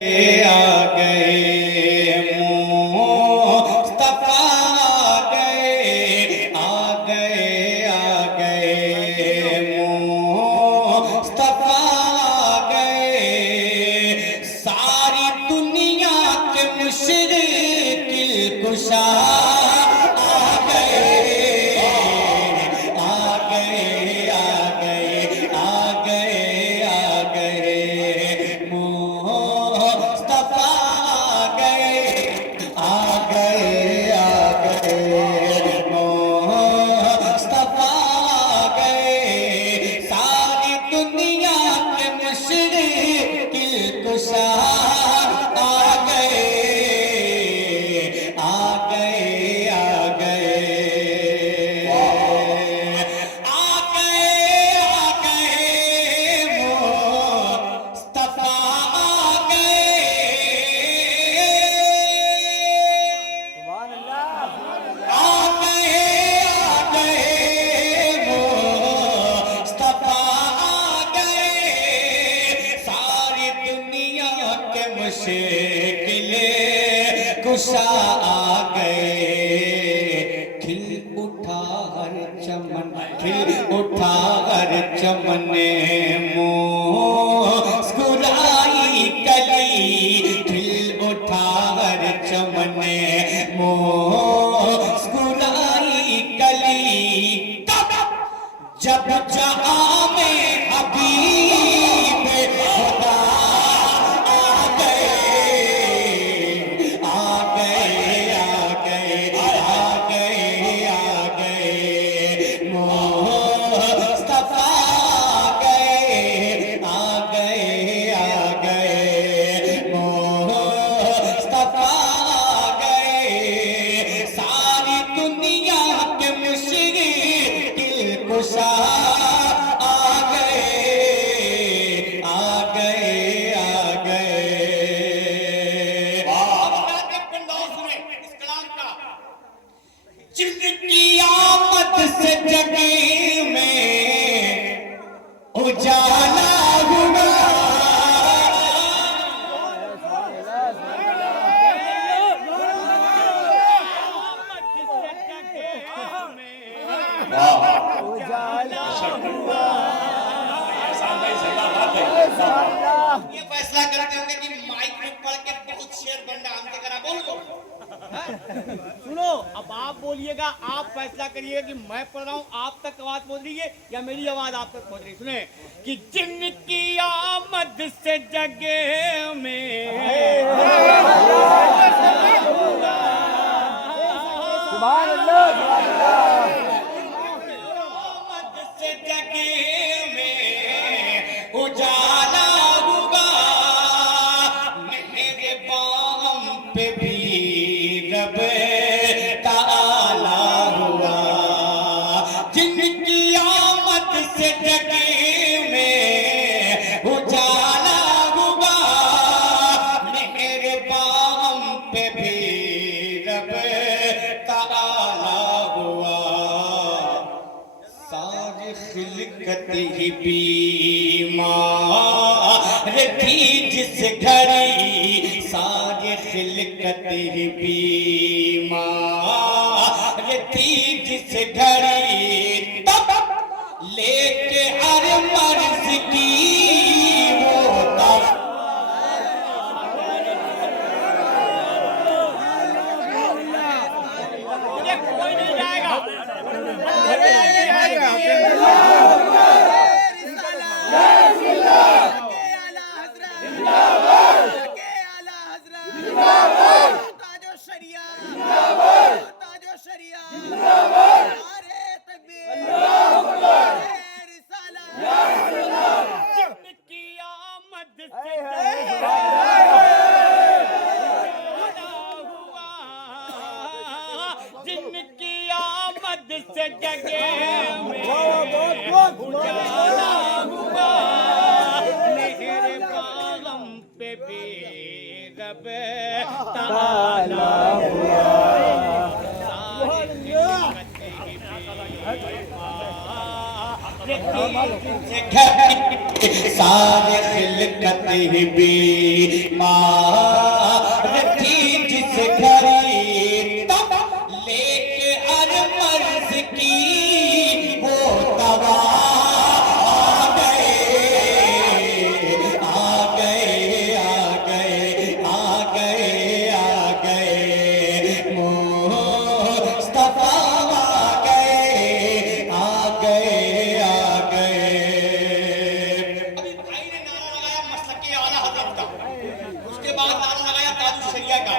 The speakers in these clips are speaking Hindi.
आ गए मुस्तफा आ गए मुस्तफा आ गए सारी दुनिया के मुशरिकिल कुशा कुशा आ गए खिल उठा हर चमन खिल उठा हर चमन मुस्कुराई कली खिल उठा हर चमन मुस्कुराई कली जब जहां में हबीब खुदा जिनकी आमद से जगे में उजाला हुआ ये फैसला करते होंगे कि माइक में पढ़ के बहुत शेर बंदा हमसे करा बोल सुनो, अब आप बोलिएगा, आप फैसला करिएगा कि मैं पढ़ रहा हूँ, आप तक आवाज पहुंच रही है या मेरी आवाज आप तक पहुंच रही है। सुने कि जिनकी आमद से जगे में सुभान अल्लाह आमद से जगे में उजाला हुआ मेरे बाम पे भी रब ताला हुआ जिनकी आमद से जगे में उजाला हुआ मेरे बाम पे भी रब ताला हुआ सारी खिलकत ही बीमार थी जिस घड़ी सारी खिलकत ही बीमार थी जिस घड़ी तब लेके हर मर्ज की वो तब कोई नहीं जाएगा। जिनकी आमद से जगे में उजाला हुआ मेरे बागम पे भी रब ताला हुआ सारे खिलकत बीमार थी जिस घड़ी तब लेके हर मर्ज की वो दवा आ गए आ गए आ गए आ गए आ गए मुस्तफा आ गए आ गए आ गए। अभी भाई ने नारा लगाया मसलक के आला हज़रत का, उसके बाद नारा लगाया ताजुश शरिया का।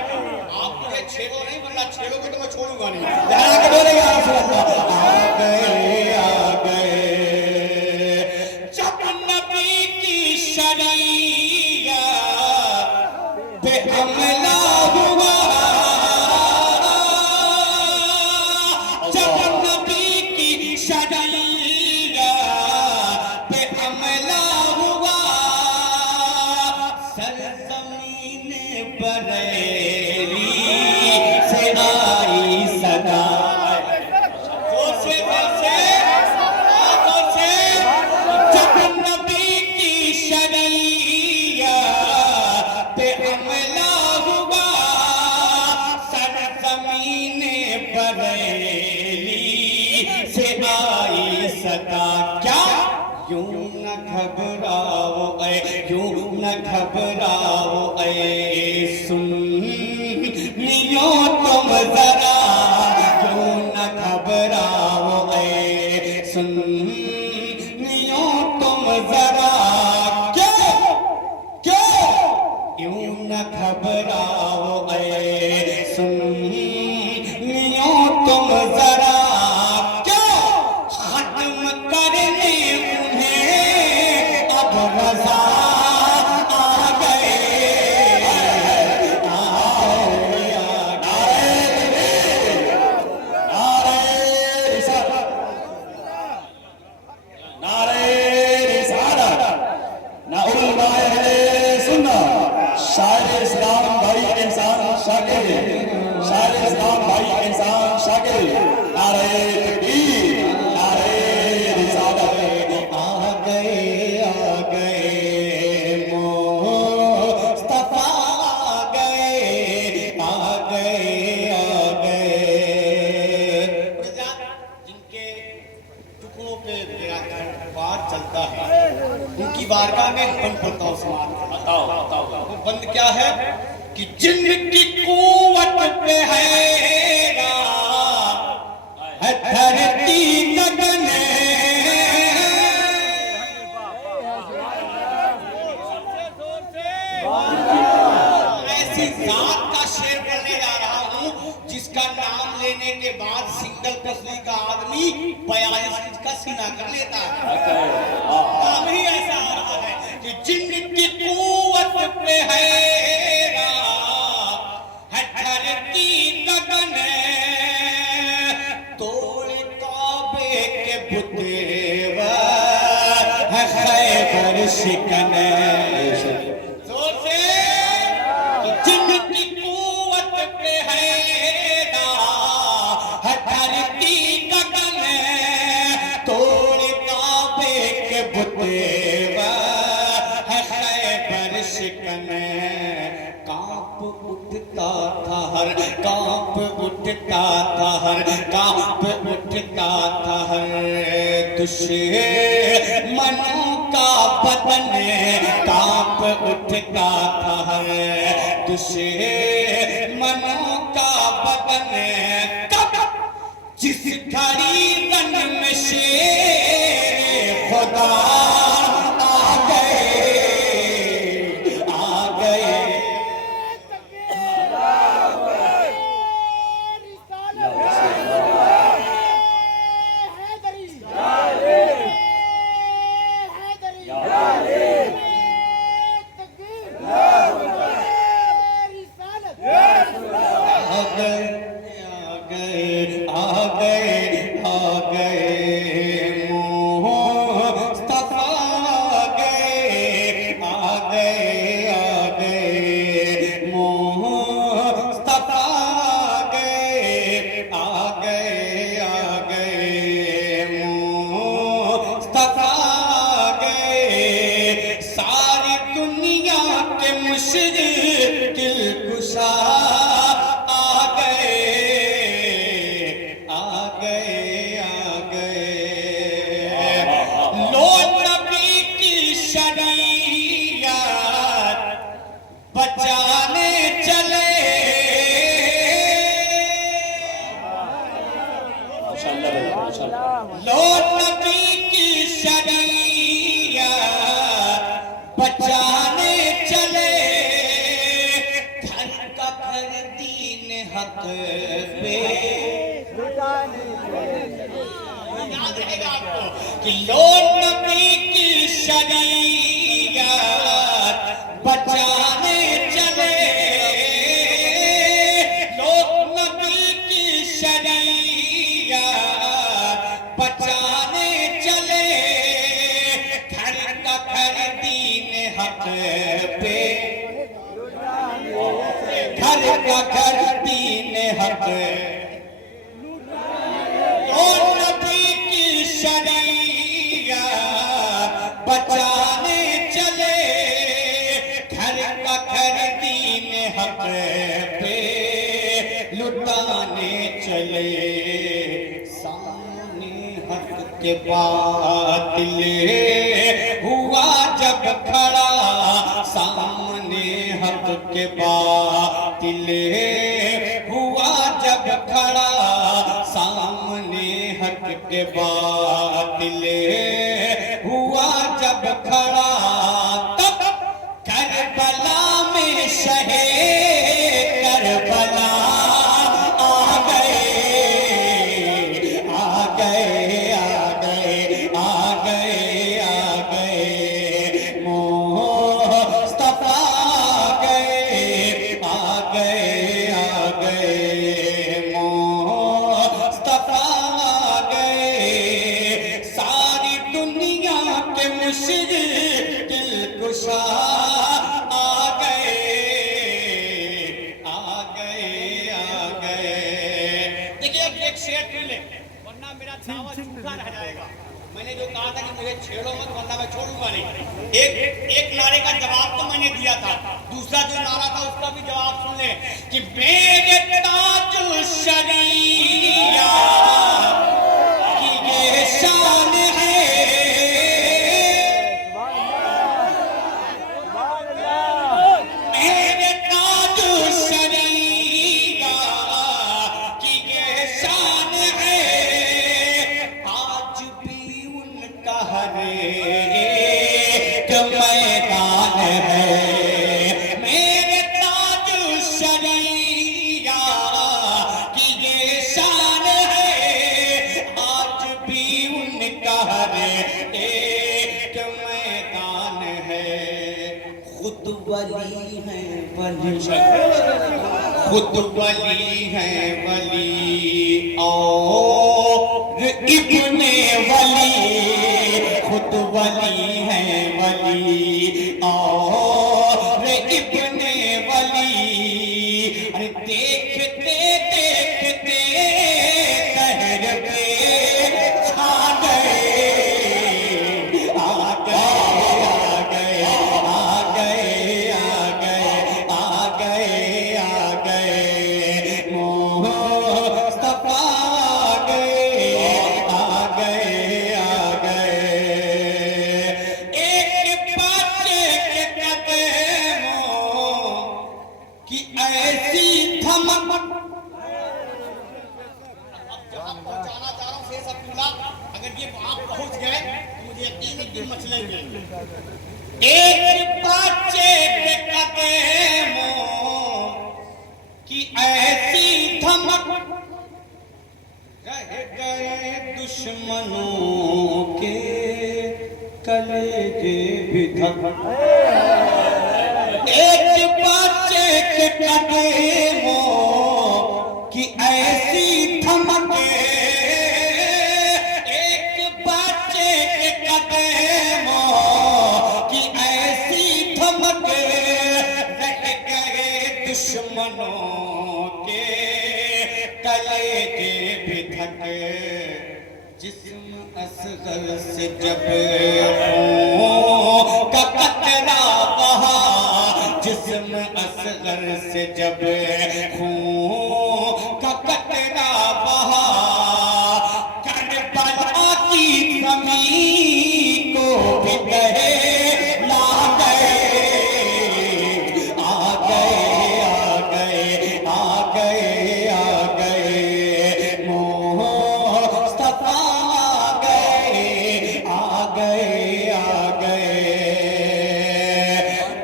आप मुझे छेड़ो नहीं, वरना छेड़ोगे तो मैं छोड़ूंगा नहीं। जरा के बोलेगा या रसूल अल्लाह। आ गए आ गए जब नबी की शरीया पे हमला हुआ, जब नबी की शरीया पे हमला हुआ, सरज़मीन बरेली से आई सदा। जोर से जब नबी की शरीया पे हमला हुआ, सरज़मीन बरेली से आई सदा। क्या यूं न घबराओ ऐ, यूं न घबराओ ऐ सुन्नियों तुम जरा, यूं न घबराओ ऐ सुन्नियों तुम जरा। क्यों क्यों यूं न घबराओ ऐ सुन्नियों तुम जरा। क्यों खत्म करने उन्हें अब रज़ा आ गए आ गए आ नारे रिसालत ना उलमाए अहले सुन्नत, शायर इस्लाम भाई इंसान शाकिर, शायर इस्लाम भाई इंसान शाकिर। नारे तकबीर, नारे रिसालत। आ गए मुस्तफा आ गए आ गए आ गए। जिनके टुकड़ों पे मेरा बार चलता है, उनकी बारगाह में बंद पड़ता हूँ सवाल। बताओ बताओ वो बंद क्या है कि जिनकी कुव्वत पे है धरती गगन, ऐसी जात का शेर पढ़ने जा रहा हूँ जिसका नाम लेने के बाद सिंगल पसली का आदमी 42 इंच का सीना कर लेता है। नाम ही ऐसा आ रहा है कि जिनकी कुव्वत पे है धरती गगन, तोड़ काबे के बुतेवा है खैबर शिकन। जोर से जिनकी कुव्वत पे है धरती गगन, तोड़ काबे के बुतेवा है खैबर शिकन। कांप उठता था हर, कांप उठता था हर, कांप उठता था हर दुश्मनों का बदन, कांप उठता था हर दुश्मनों का बदन। कब जिस घड़ी रन में शेर खुदा आ गए आ गए। आ गए मुस्तफा पे याद रहेगा आपको कि लो नबी की शरीयत बचाने चले, लोग नबी की शरीयत बचाने चले, घर का घर दीन हक पे, घर का घर दीन हक, और नबी की शरीयत बचाने चले, घर का घर दीन हक पे लुटाने चले, सामने हक के बातिल हुआ जब खड़ा, सामने हक के बातिल हुआ जब खड़ा, सामने हक के बातिल हुआ जब खड़ा, तब करबला में शहे करबला आ गए, आ गए, आ गए, आ गए, आ गए, मुस्तफा आ गए, आ गए, आ गए, मुस्तफा आ गए, सारी दुनिया के मुश्किल कुशा आ गए, आ गए, आ गए। देखिए एक शेर सुन ले, वरना मेरा दावा झूठा रह जाएगा। मैंने जो कहा था कि मुझे छेड़ो मत वरना मैं छोड़ूंगा नहीं। एक नारे का जवाब तो मैंने दिया था, दूसरा जो नारा था उसका भी जवाब सुन ले कि मेरे ताजुल शरीया की ये शान है, मेरे ताजुल शरीया की ये शान है, आज भी उनका हर एक मैदान है, मेरे ताजुल शरीया की ये शान है, आज भी उनका हर एक मैदान है, खुद वली है वली, खुद वली है वली और इब्ने वली, खुद वली है वली और इब्ने वली, अरे देखते देखते कहर पे छा गए, आ गए, आ गए, आ गए, आ गए, आ गए, आ गए, मुस्तफा आ गए, आ गए, आ गए, एक बच्चे के कदमों की ऐसी धमक, अब जहां पहुंचाना चाह रहा हूं शेष अब्दुल्ला, अगर ये वहां पहुंच गए तो मुझे यकीन है कि मचलेंगे। एक बच्चे के कदमों की ऐसी धमक, रह गए दुश्मनों के कलेजे भी धक, एक बच्चे के कदमों की ऐसी धमक, एक बच्चे के कदमों की ऐसी धमक, रह गए दुश्मनों के कलेजे भी धक, जिस्म असगर से जब खून का कतरा बहा, जिस्म असगर से जब खून का कतरा बहा, करबला की ज़मीन को भी कहे ला गए, आ गए, आ गए, आ गए, आ गए, मुस्तफा आ गए, आ गए, आ गए,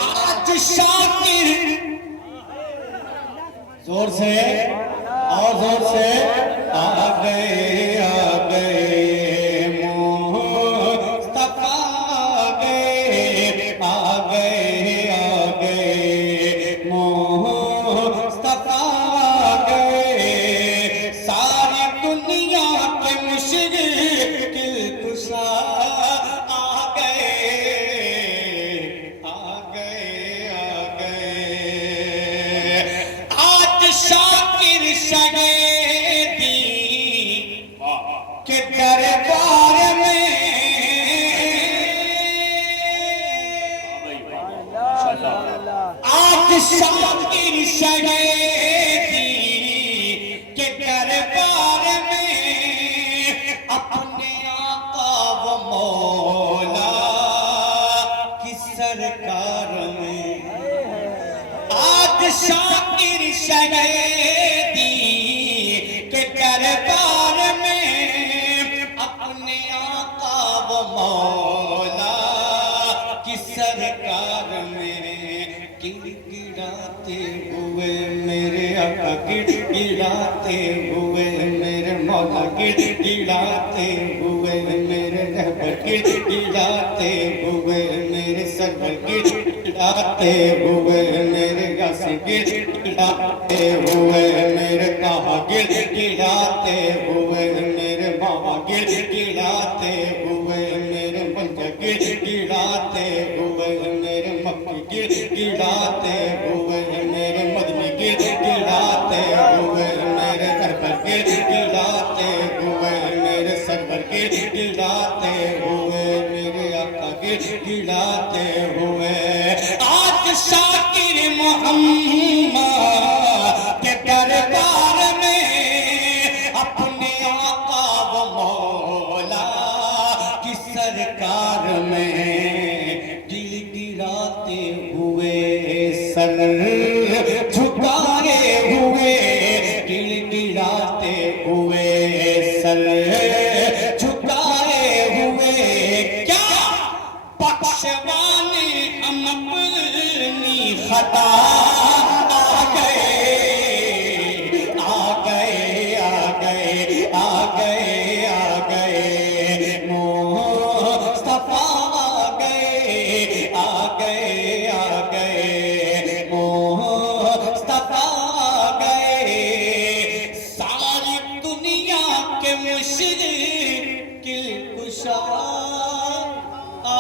आज शाकिर जोर से और जोर से आ गए मुस्तफा आ गए मुस्तफा आ गए सारी दुनिया के मुश्किल कुशा आ गए आज शाकिर शगेदी के दरबार में आज शाकिर शगेदी के दरबार में अपने आका व मौला की सरकार में आज शाकिर शगेदी के दरबार में अपने आका व मौला की सरकार में गिड़गिड़ाते हुए मेरे आका गिड़गिड़ाते हुए मेरे मौला गिड़गिड़ाते हुए मेरे रहबर गिड़गिड़ाते हुए मेरे सरवर गिड़गिड़ाते हुए मेरे गासी गिड़गिड़ाते हुए मेरे काहा गिड़गिड़ाते हुए मेरे बाबा गिड़गिड़ाते हुए मेरे मंजा गिड़गिड़ाते हुए मेरे मक्की गिड़गिड़ाते हुए मेरे मदनी गिड़गिड़ाते हुए मेरे रहबर गिड़गिड़ाते हुए मेरे सरवर गिड़गिड़ाते हुए मेरे आका गिड़गिड़ाते हुए आज शाकिर मोहम्मद